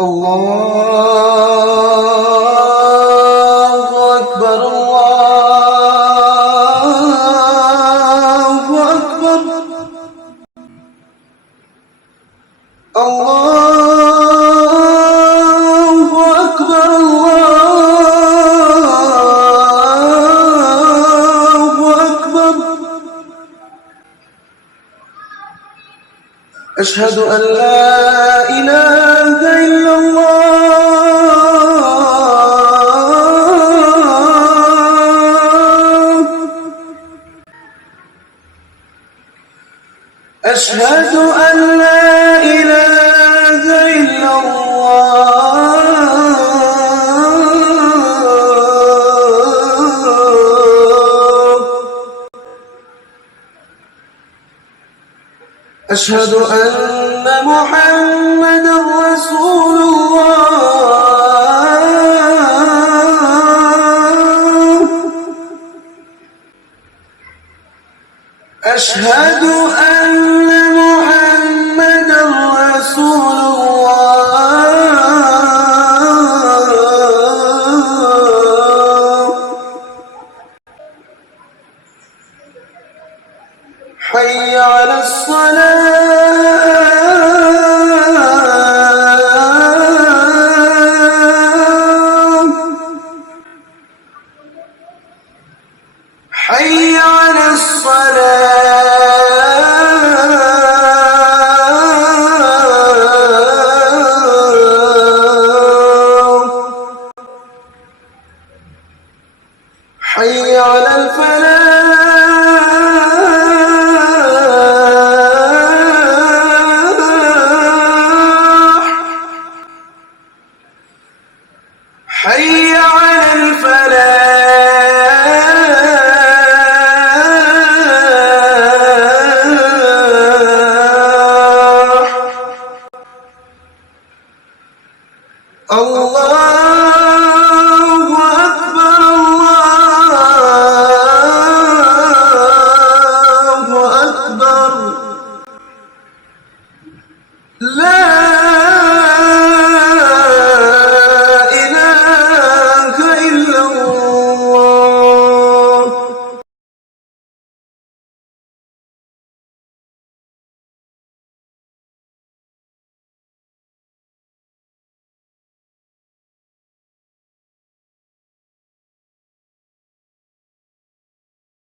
الله أكبر الله أكبر الله أكبر الله أكبر. أشهد أن لا إله إلا الله. أشهد أن لا إله إلا الله. أشهد أن محمدًا رسول الله. أشهد أن محمدًا رسول الله. حي على الصلاة. حي على الصلاة. حي على الفلاح. حي على الفلاح. الله